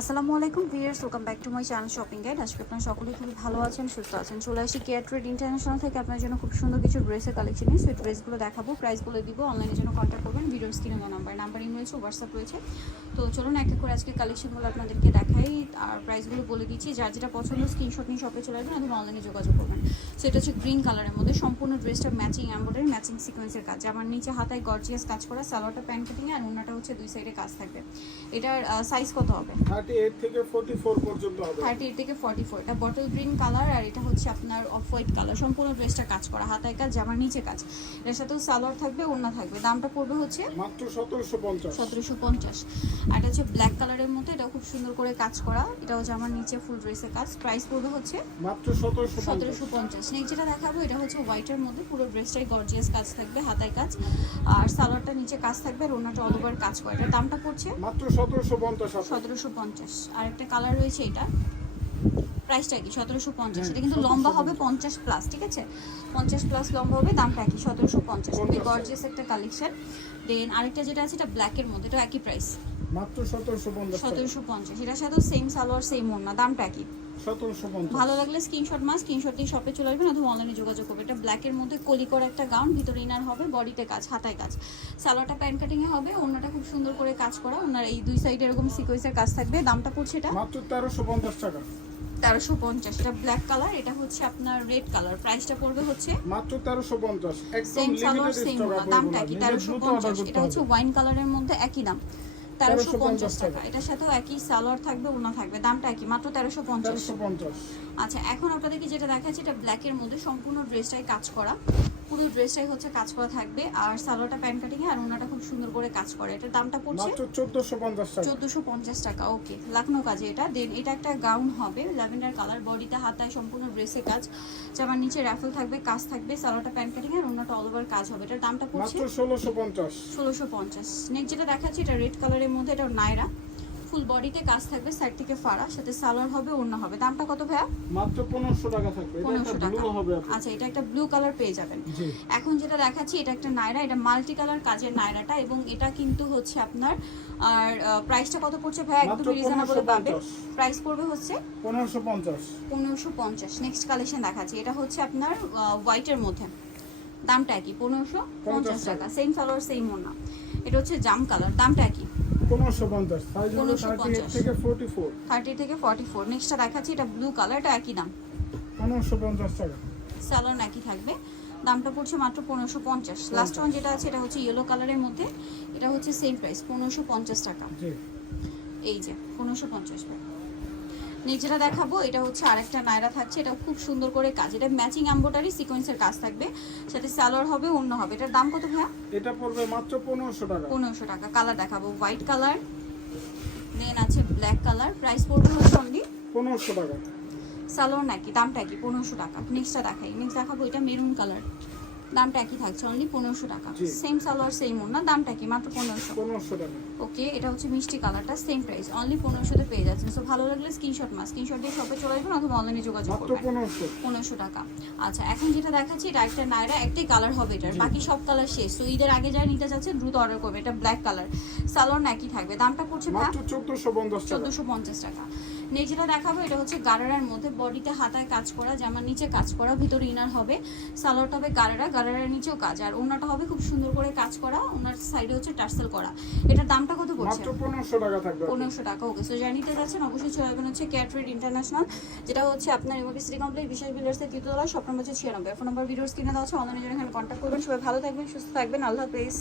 আসসালামু আলাইকুম viewers welcome back to my channel shopping guide আজকে আপনারা সকলেই খুবই ভালো আছেন, সুস্থ আছেন। চলে আসি কেয়ার ট্রেড ইন্টারন্যাশনাল থেকে। আপনার জন্য খুব সুন্দর কিছু ড্রেসের কালেকশন নিয়ে সেই ড্রেসগুলো দেখাবো। প্রাইসগুলো দিব অনলাইনের জন্য কন্ট্যাক্ট করবেন। ভিডিওর স্ক্রিনে দেওয়া নাম্বার নাম্বার রয়েছে হোয়াটসঅ্যাপ রয়েছে। তো চলুন, এক এক করে আজকে কালেকশনগুলো আপনাদেরকে দেখাই। আর প্রাইসগুলো বলে দিচ্ছি, যার যেটা পছন্দ স্ক্রিনশট নিয়ে শপে চলে আসবেন অথবা অনলাইনে যোগাযোগ করবেন। সো এটা হচ্ছে গ্রিন কালারের মধ্যে সম্পূর্ণ ড্রেসটা ম্যাচিং এম্বয়ডারি ম্যাচিং সিকোয়েন্সের কাজ। আমার নিচে হাতায় গর্জিয়াস কাজ করা, সালোয়ারটা প্যান্ট কাটিংয়ে আর ওনাটা হচ্ছে দুই সাইডে কাজ থাকবে। এটার সাইজ কত হবে? থার্টি এইট থেকে ফোর্টি ফোর পর্যন্ত হবে। থার্টি এইট থেকে ফর্টি ফোর এটা বটল গ্রিন কালার আর এটা হচ্ছে আপনার অফ হোয়াইট কালার সম্পূর্ণ ড্রেসটা কাজ করা। হাতায় কাজ জামার নিচে কাজ। এটার সাথেও সালোয়ার থাকবে ওড়না থাকবে। দামটা পড়বে হচ্ছে মাত্র সতেরোশো পঞ্চাশ। সতেরোশো পঞ্চাশ। আর এটা হচ্ছে ব্ল্যাক কালারের মধ্যে এটাও খুব সুন্দর করে কাজ করা। এটাও জামার নিচে ফুল ড্রেসের কাজ। প্রাইস পড়বে হচ্ছে মাত্র সতেরোশো পঞ্চাশ। সতেরোশো পঞ্চাশ। নেক্সট যেটা দেখাবো এটা হচ্ছে হোয়াইটের মধ্যে। পুরো ড্রেসটাই গর্জিয়াস কাজ থাকবে হাতায় কাজ। আর সালোয়ারটা নিচে কাজ থাকবে আর ওড়নাটা অল ওভার কাজ করা। এটার দামটা পড়ছে মাত্র সতেরোশো পঞ্চাশ আছে সতেরোশো পঞ্চাশ। আর একটা কালার রয়েছে এটা। প্রাইসটা কি সতেরোশো পঞ্চাশ। এটা কিন্তু লম্বা হবে পঞ্চাশ প্লাস ঠিক আছে? পঞ্চাশ প্লাস লম্বা হবে দামটা একই সতেরোশো পঞ্চাশ। খুবই 50 গর্জিয়াস একটা কালেকশন দেন আরেকটা যেটা আছে এটা ব্ল্যাকের মধ্যে এটা একই প্রাইস মাত্র সতেরোশো পঞ্চাশ সতেরোশো পঞ্চাশ। এটার সাথেও সেম সালোয়ার সেম ওড়না দামটা একই। ভালো লাগলে স্ক্রিনশট মাস স্ক্রিনশট দিয়ে শপে চলে আসবেন অথবা অনলাইনে যোগাযোগ করবে এটা ব্ল্যাকের মধ্যে কলি করা একটা গাউন ভিতরে ইনার হবে বডিতে কাজ হাতায় কাজ। সালোয়ারটা প্যান্ট কাটিংয়ে হবে ওড়নাটা খুব সুন্দর করে কাজ করা ওনার এই দুই সাইডে এরকম সিকোয়েন্সের কাজ থাকবে। দামটা পড়ছে এটা? মাত্র তেরোশো পঞ্চাশ টাকা। তেরোশো পঞ্চাশ এটা ব্ল্যাক কালার এটা হচ্ছে আপনার রেড কালার প্রাইসটা পড়বে হচ্ছে মাত্র তেরোশো পঞ্চাশ। সেম সালোয়ার সেম দামটা কি? তেরোশো পঞ্চাশ এটা হচ্ছে ওয়াইন কালারের মধ্যে একই দাম। তেরোশো পঞ্চাশ টাকা। এটার সাথেও একই সালোয়ার থাকবে ওনা থাকবে। দামটা একই মাত্র তেরোশো পঞ্চাশ। তেরোশো পঞ্চাশ। আচ্ছা এখন আপনাদেরকে যেটা দেখাচ্ছি এটা ব্ল্যাকের মধ্যে সম্পূর্ণ ড্রেসটাই কাজ করা। পুরো ড্রেসটাই হচ্ছে কাজ করা থাকবে। আর সালোয়ারটা প্যান্ট কাটিং আর ওনাটা খুব সুন্দর করে কাজ করে। এটার দামটা পড়ছে চোদ্দশো পঞ্চাশ টাকা। ওকে লাখনো কাজে এটা। দেন এটা একটা গাউন হবে ল্যাভেন্ডার কালার বডিতে হাতায় সম্পূর্ণ ড্রেসে কাজ। জামার নিচে র্যাফেল থাকবে কাজ থাকবে সালোয়ারটা প্যান্ট কাটিং আর ওনাটা অল ওভার কাজ হবে। এটার দামটা পড়ছে ষোলোশো পঞ্চাশ। ষোলোশো পঞ্চাশ। নেক্সট যেটা দেখাচ্ছি এটা রেড কালারের মধ্যে এটা নাইরা। ফুল বডিতে কাজ থাকবে সাইড থেকে ফাড়া সাথে সালোয়ার হবে অন্য হবে। দামটা কত ভাইয়া? মাত্র পনেরোশো টাকা থাকবে। এটা একটা ব্লু হবে আচ্ছা এটা একটা ব্লু কালার পেয়ে যাবেন। এখন যেটা দেখাচ্ছি এটা একটা নায়রা এটা মাল্টি কালার কাজের নায়রাটা এবং এটা কিন্তু হচ্ছে আপনার আর প্রাইসটা কত পড়ছে ভাই মাত্র একদম রিজনেবল পাবে 1550 প্রাইস পড়বে হচ্ছে? পনেরোশো পঞ্চাশ। পনেরোশো পঞ্চাশ। নেক্সট কালেকশন দেখাচ্ছি। এটা হচ্ছে আপনার হোয়াইটের মধ্যে। দামটা একই পনেরোশো পঞ্চাশ টাকা। সেম সালোয়ার সেম ওনা এটা হচ্ছে জাম কালার দামটা একই। পনেরোশো পঞ্চাশ। 1550 থার্টি থেকে ফোর্টি ফোর থার্টি থেকে ফর্টি ফোর নেক্সটটা দেখাচ্ছি এটা ব্লু কালার এটা একই দাম। পনেরোশো পঞ্চাশ টাকা। স্যালোন একই থাকবে। দামটা পড়ছে মাত্র পনেরোশো পঞ্চাশ। লাস্ট ওয়ান যেটা আছে এটা হচ্ছে ইয়েলো কালারের মধ্যে। এটা হচ্ছে সেম প্রাইস পনেরোশো পঞ্চাশ টাকা। এই যে পনেরোশো পঞ্চাশ নিচেটা দেখাবো এটা হচ্ছে আরেকটা নায়রা থাকছে এটা খুব সুন্দর করে কাজ এটা ম্যাচিং এম্বোটারি সিকোয়েন্সের কাজ থাকবে সাথে সালোয়ার হবে অন্য হবে এটার দাম কত ভাইয়া? এটা পড়বে মাত্র পনেরোশো টাকা। পনেরোশো টাকা কালার দেখাবো হোয়াইট কালার দেন আছে ব্ল্যাক কালার প্রাইস পড়বে হচ্ছে অনলি পনেরোশো টাকা। সালোয়ার নাকি দামটা কি পনেরোশো টাকা নেক্সটটা দেখাই নেক্সট দেখাবো এটা মেরুন কালার দামটা একই থাকছে অনলি পনেরোশো টাকা। সেম সালোয়ার সেম ওনা দামটা কি মাত্র পনেরোশো। পনেরোশো টাকা। ওকে এটা হচ্ছে মিষ্টি কালারটা সেম প্রাইস অনলি পনেরোশোতে পেয়ে যাচ্ছেন। সো ভালো লাগলে স্ক্রিনশট মাস স্ক্রিনশট দিয়ে শপে চলে আসবেন অথবা অনলাইনে যোগাযোগ করবেন। পনেরোশো। টাকা। আচ্ছা এখন যেটা দেখাচ্ছি এটা একটা নায়রা একটাই কালার হবে এটার বাকি সব কালার শেষ। তো ঈদের আগে যারা নিতে চাচ্ছে দ্রুত অর্ডার করবে এটা ব্ল্যাক কালার সালোয়ার একই থাকবে দামটা পড়ছে চোদ্দোশো পঞ্চাশ টাকা। নেক্সট যেটা দেখাবো এটা হচ্ছে গারারার মধ্যে বডিতে হাতায় কাজ করা জামার নিচে কাজ করা ভিতরে ইনার হবে সালোয়ারটা হবে গারারা গারারার নিচেও কাজ আর ওনাটা হবে খুব সুন্দর করে কাজ করা ওনার সাইডে হচ্ছে টার্সেল করা। এটার দামটা কত পড়ছে? পনেরোশো টাকা থাকবে। পনেরোশো টাকা ওকে সো যারা নিতে যাচ্ছেন অবশ্যই চলে হচ্ছে কেয়ার ট্রেড ইন্টারন্যাশনাল যেটা হচ্ছে আপনার এমবি সিটি কমপ্লেক্স বিশেষ বিল্ডার্সের তৃতীয়তলা স্বপ্ন হচ্ছে ছিয়ানব্বই। ফোন নম্বর ভিডিওস কিনে দেওয়া হচ্ছে অনলাইনে জন্য এখানে কন্ট্যাক্ট করবেন। সবাই ভালো থাকবেন সুস্থ থাকবেন আল্লাহ হাফেজ।